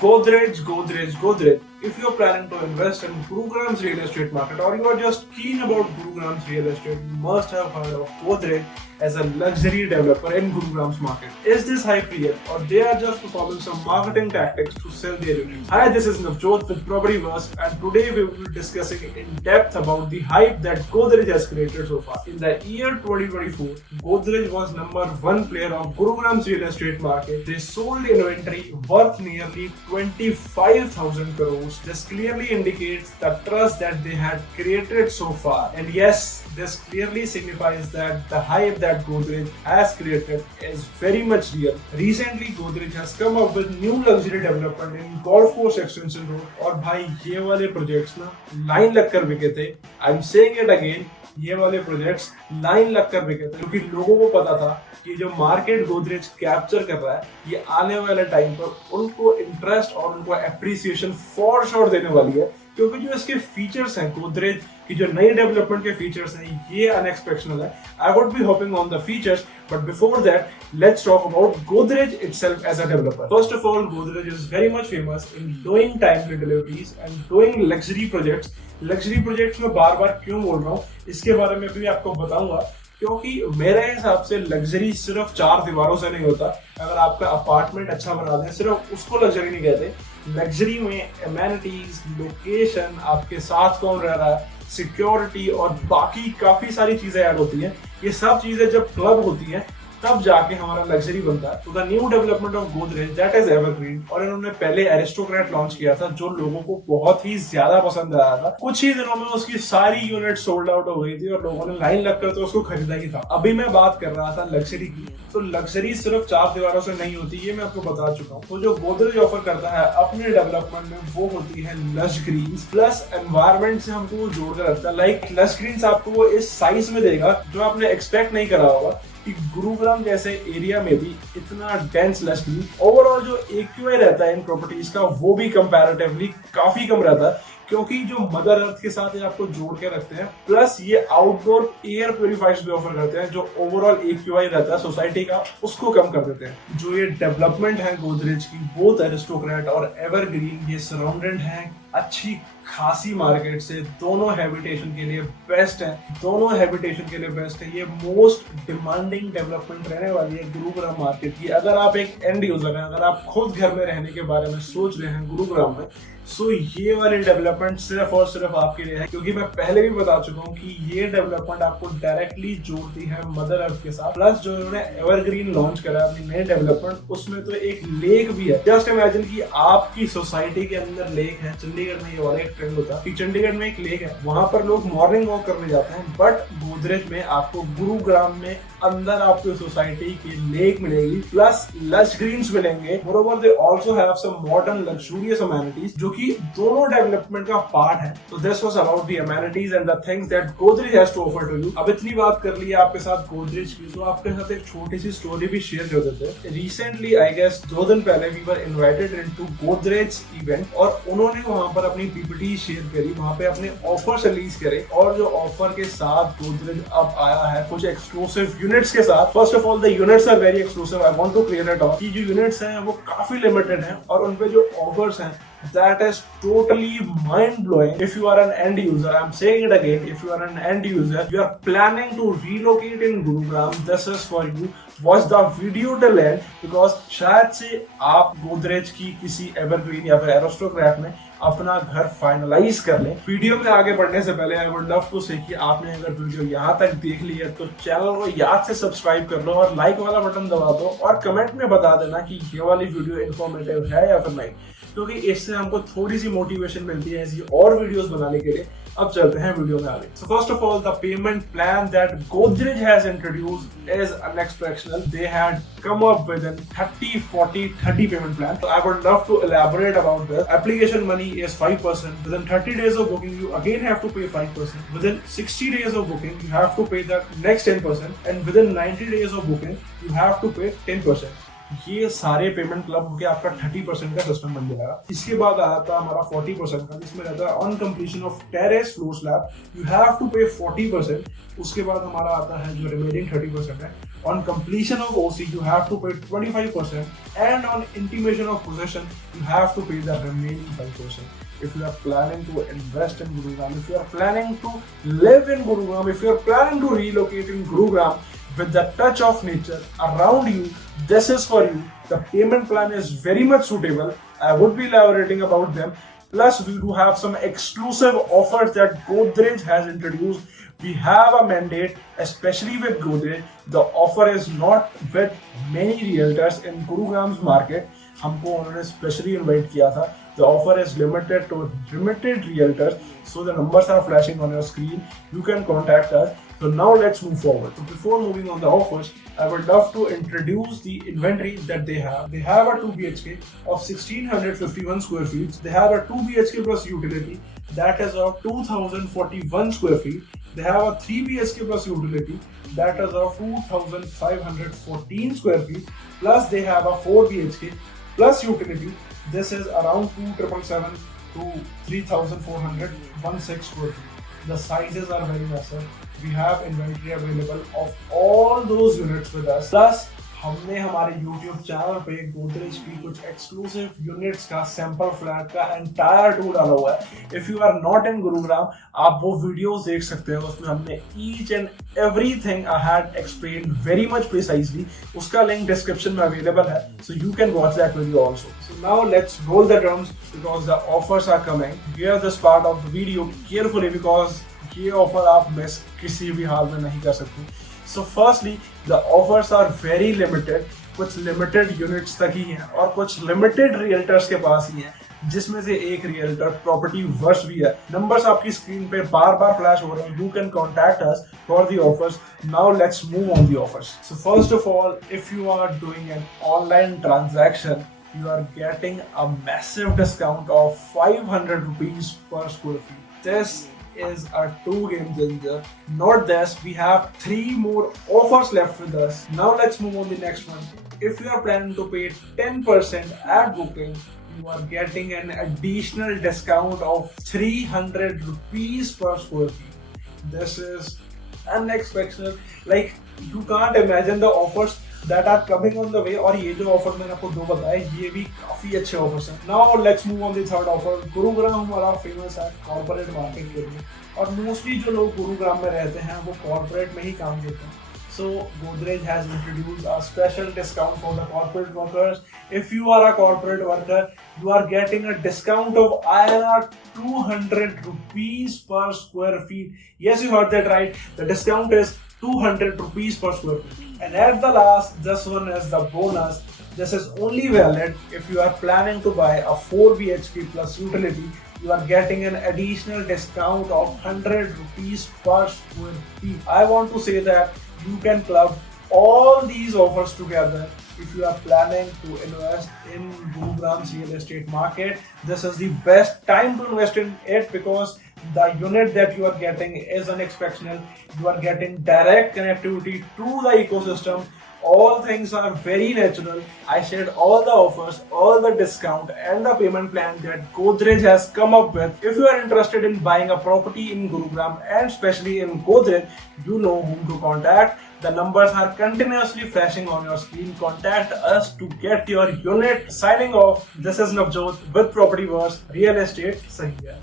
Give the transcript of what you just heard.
Godrej, Godrej, Godrej. If you're planning to invest in Gurugram's real estate market or you are just keen about Gurugram's real estate, you must have heard of Godrej as a luxury developer in Gurugram's market. Is this hype real or they are just performing some marketing tactics to sell their units? Hi, this is Navjot with Propertyverse and today we will be discussing in depth about the hype that Godrej has created so far. In the year 2024, Godrej was number one player of Gurugram's real estate market. They sold inventory worth nearly 25,000 crores. This clearly indicates the trust that they had created so far. And yes, this clearly signifies that the hype that Godrej has created is very much real. Recently, Godrej has come up with new luxury development in Golf Course Extension Road. और भाई ये वाले प्रोजेक्ट्स ना लाइन लगकर बिके थे. I'm saying it again. ये वाले प्रोजेक्ट्स लाइन लगकर बिके थे क्योंकि लोगों को पता था कि जो मार्केट गोदरेज कैप्चर कर रहा है ये आने वाले टाइम पर उनको इंटरेस्ट और उनको एप्रिसिएशन फॉर श्योर देने वाली है, क्योंकि जो इसके फीचर्स हैं गोदरेज की जो नई डेवलपमेंट के फीचर्स हैं ये अनएक्सपेक्टेड है. I would be hopping on the features, but before that let's talk about Godrej itself as a developer. First of all, Godrej is very much famous in doing timely deliveries and doing luxury projects. Luxury projects में बार बार क्यों बोल रहा हूँ इसके बारे में भी आपको बताऊंगा, क्योंकि मेरे हिसाब से लग्जरी सिर्फ चार दीवारों से नहीं होता. अगर आपका अपार्टमेंट अच्छा बना दें सिर्फ उसको लग्जरी नहीं कहते. लग्जरी में एमेनिटीज, लोकेशन, आपके साथ कौन रह रहा है, सिक्योरिटी और बाकी काफी सारी चीजें ऐड होती हैं. ये सब चीजें जब क्लब होती हैं तब जाके हमारा लग्जरी बनता है. तो the new development of Godrej that is evergreen. और इन्होंने पहले एरिस्टोक्रेट लॉन्च किया था जो लोगों को बहुत ही ज्यादा पसंद आया था. कुछ ही दिनों में उसकी सारी यूनिट सोल्ड आउट हो गई थी और लोगों ने लाइन लगकर तो उसको खरीदा ही था. अभी मैं बात कर रहा था लग्जरी की, तो लग्जरी सिर्फ चार दीवारों से नहीं होती, ये मैं आपको बता चुका हूँ. तो जो गोदरेज ऑफर करता है अपने डेवलपमेंट में वो होती है लश ग्रीन्स प्लस एनवायरमेंट से हमको वो जोड़कर रखता है. लाइक लश ग्रीन्स आपको वो इस साइज में देगा जो आपने एक्सपेक्ट नहीं करा होगा कि गुरुग्राम जैसे एरिया में भी इतना डेंस लश ग्रीन. ओवरऑल जो एक्यूआई रहता है इन प्रॉपर्टीज का वो भी कंपैरेटिवली काफी कम रहता है, क्योंकि जो मदर अर्थ के साथ ये आपको जोड़ के रखते हैं. प्लस ये आउटडोर एयर प्यूरिफायर्स भी ऑफर करते हैं जो ओवरऑल एक्यूआई रहता है सोसाइटी का उसको कम कर देते हैं. जो ये डेवलपमेंट है गोदरेज की बोथ एरिस्टोक्रेट और एवरग्रीन ये सराउंडेड है अच्छी खासी मार्केट से. दोनों हैबिटेशन के लिए बेस्ट है, दोनों हैबिटेशन के लिए बेस्ट है. ये मोस्ट डिमांडिंग डेवलपमेंट रहने वाली है गुरुग्राम मार्केट की. अगर आप एक एंड यूजर हैं, अगर आप खुद घर में रहने के बारे में सोच रहे हैं गुरुग्राम में, सो ये वाली डेवलपमेंट सिर्फ और सिर्फ आपके लिए है. क्योंकि मैं पहले भी बता चुका हूँ कि ये डेवलपमेंट आपको डायरेक्टली जोड़ती है मदर अर्थ के साथ. प्लस जो इन्होंने एवरग्रीन लॉन्च करा है अपनी नई डेवलपमेंट, उसमें तो एक लेक भी है. जस्ट इमेजिन कि आपकी सोसाइटी के अंदर लेक है. चंडीगढ़ में ये वाला एक ट्रेंड होता है कि चंडीगढ़ में एक लेक है, वहां पर लोग मॉर्निंग वॉक करने जाते हैं, बट गोदरेज में आपको गुरुग्राम में अंदर आपकी सोसाइटी की लेक मिलेगी प्लस लश ग्रीन्स मिलेंगे. Moreover they also have some modern luxurious amenities जो कि दोनों डेवलपमेंट का पार्ट है. तो this was about the amenities and the things that Godrej has to offer to you. अब इतनी बात कर ली आपके साथ गोदरेज की, तो आपके साथ एक छोटी सी स्टोरी भी शेयर कर देते हैं. रिसेंटली आई गेस 2 दिन पहले we were invited into Godrej event और उन्होंने वहां पर अपनी पीपीटी शेयर करी, वहां पे अपने ऑफर्स रिलीज करे. और जो ऑफर के साथ गोदरेज अब आया है कुछ एक्सक्लूसिव यूनिट्स के साथ. First of all the units are very exclusive. I want to clear it out कि जो यूनिट्स हैं वो काफी लिमिटेड हैं और उनपे जो ऑफर्स हैं that is totally mind blowing. If you are an end user, I'm saying it again, if you are an end user, you are planning to relocate in Gurugram, this is for you. Watch the video till end because शायद से आप गोदरेज की किसी एवरग्रीन या फिर एरिस्टोक्रेट में अपना घर फाइनलाइज कर लें. वीडियो में आगे बढ़ने से पहले आई वुड लव टू से कि आपने अगर वीडियो यहाँ तक देख ली है तो चैनल को याद से सब्सक्राइब कर लो और लाइक वाला बटन दबा दो और कमेंट में बता देना कि ये वाली वीडियो इन्फॉर्मेटिव है या फिर नहीं, क्योंकि इससे हमको थोड़ी सी मोटिवेशन मिलती है ऐसी और वीडियोस बनाने के लिए. अब चलते हैं वीडियो में आगे. So first of all, the payment plan that Godrej has introduced is unexceptional. They had come up with a 30, 40, 30 payment plan. So I would love to elaborate about this. Application money is 5%. Within 30 days of booking, you again have to pay 5%. Within 60 days of booking, you have to pay the next 10%. And within 90 days of booking, you have to pay 10%. ये सारे payment club होकर आपका 30% का सिस्टम बन जाएगा. इसके बाद आता है हमारा 40% का, जिसमें रहता है on completion of terrace floor slab you have to pay 40%. उसके बाद हमारा आता है जो रिमेनिंग 30% है On completion of OC, you have to pay 25%, and on intimation of possession, you have to pay the remaining 5%. If you are planning to invest in Gurugram, if you are planning to live in Gurugram, if you are planning to relocate in Gurugram with the touch of nature around you, this is for you. The payment plan is very much suitable. I would be elaborating about them. Plus, we do have some exclusive offers that Godrej has introduced. We have a mandate, especially with Godrej. The offer is not with many realtors in Gurugram's market. हमको उन्होंने specially invite किया था. The offer is limited to limited realtors. So the numbers are flashing on your screen. You can contact us. So now let's move forward. So before moving on the offers, I would love to introduce the inventory that they have. They have a 2 BHK of 1651 square feet. They have a 2 BHK plus utility that is of 2041 square feet. They have a 3 BHK plus utility that is of 2514 square feet. Plus they have a 4 BHK plus utility. This is around 2777 to 3416 square feet. The sizes are very massive. We have inventory available of all those units with us. Plus, हमने हमारे YouTube channel पे गोदरेज की कुछ exclusive units का sample flat का entire tour डाला हुआ है. If you are not in Gurugram, आप वो वीडियोस देख सकते हो. उसमें हमने each and everything I had explain very much precisely. उसका लिंक डिस्क्रिप्शन में अवेलेबल है, so you can watch that video also. So now let's roll the drums because the offers are coming. Here this part of the video carefully because ये offer आप miss किसी भी हाल में नहीं कर सकते. So firstly the offers are very limited. कुछ लिमिटेड यूनिट्स तक ही हैं और कुछ लिमिटेड रियल्टर्स के पास ही हैं, जिसमें से एक रियल्टर प्रॉपर्टी वर्स भी है. नंबर्स आपकी स्क्रीन पे बार बार फ्लैश हो रहे हैं. You can contact us for the offers. Now let's move on the offers. So first of all, if you are doing an online transaction, you are getting a massive discount of 500 rupees per square feet. This is a true game changer. Not this, we have 3 more offers left with us. Now let's move on the next one. If you are planning to pay 10% at booking, you are getting an additional discount of 300 rupees per square feet. This is unexpected. Like, you can't imagine the offers that are coming on the way. और ये जो ऑफर मैंने आपको 2 बताए, ये भी काफी अच्छे ऑफर्स हैं. Now let's move on the third offer. Gurugram हमारा फेमस है कॉर्पोरेट मार्केट के लिए, और मोस्टली जो लोग गुरुग्राम में रहते हैं वो कॉर्पोरेट में ही काम करते हैं. So Godrej has introduced a special discount for the corporate workers. If you are a corporate worker, you are getting a discount of INR 200 rupees per square feet. Yes, you heard that right. The discount is 200 rupees per square feet. And at the last, this one is the bonus. This is only valid if you are planning to buy a 4 BHK plus utility. You are getting an additional discount of 100 rupees per square feet. I want to say that you can club all these offers together if you are planning to invest in Gurugram's real estate market. This is the best time to invest in it because the unit that you are getting is unexceptional. You are getting direct connectivity to the ecosystem. All things are very natural. I shared all the offers, all the discount and the payment plan that Godrej has come up with. If you are interested in buying a property in Gurugram and especially in Godrej, you know whom to contact. The numbers are continuously flashing on your screen. Contact us to get your unit. Signing off, this is Navjot with Property Wars Real Estate Sahi hai.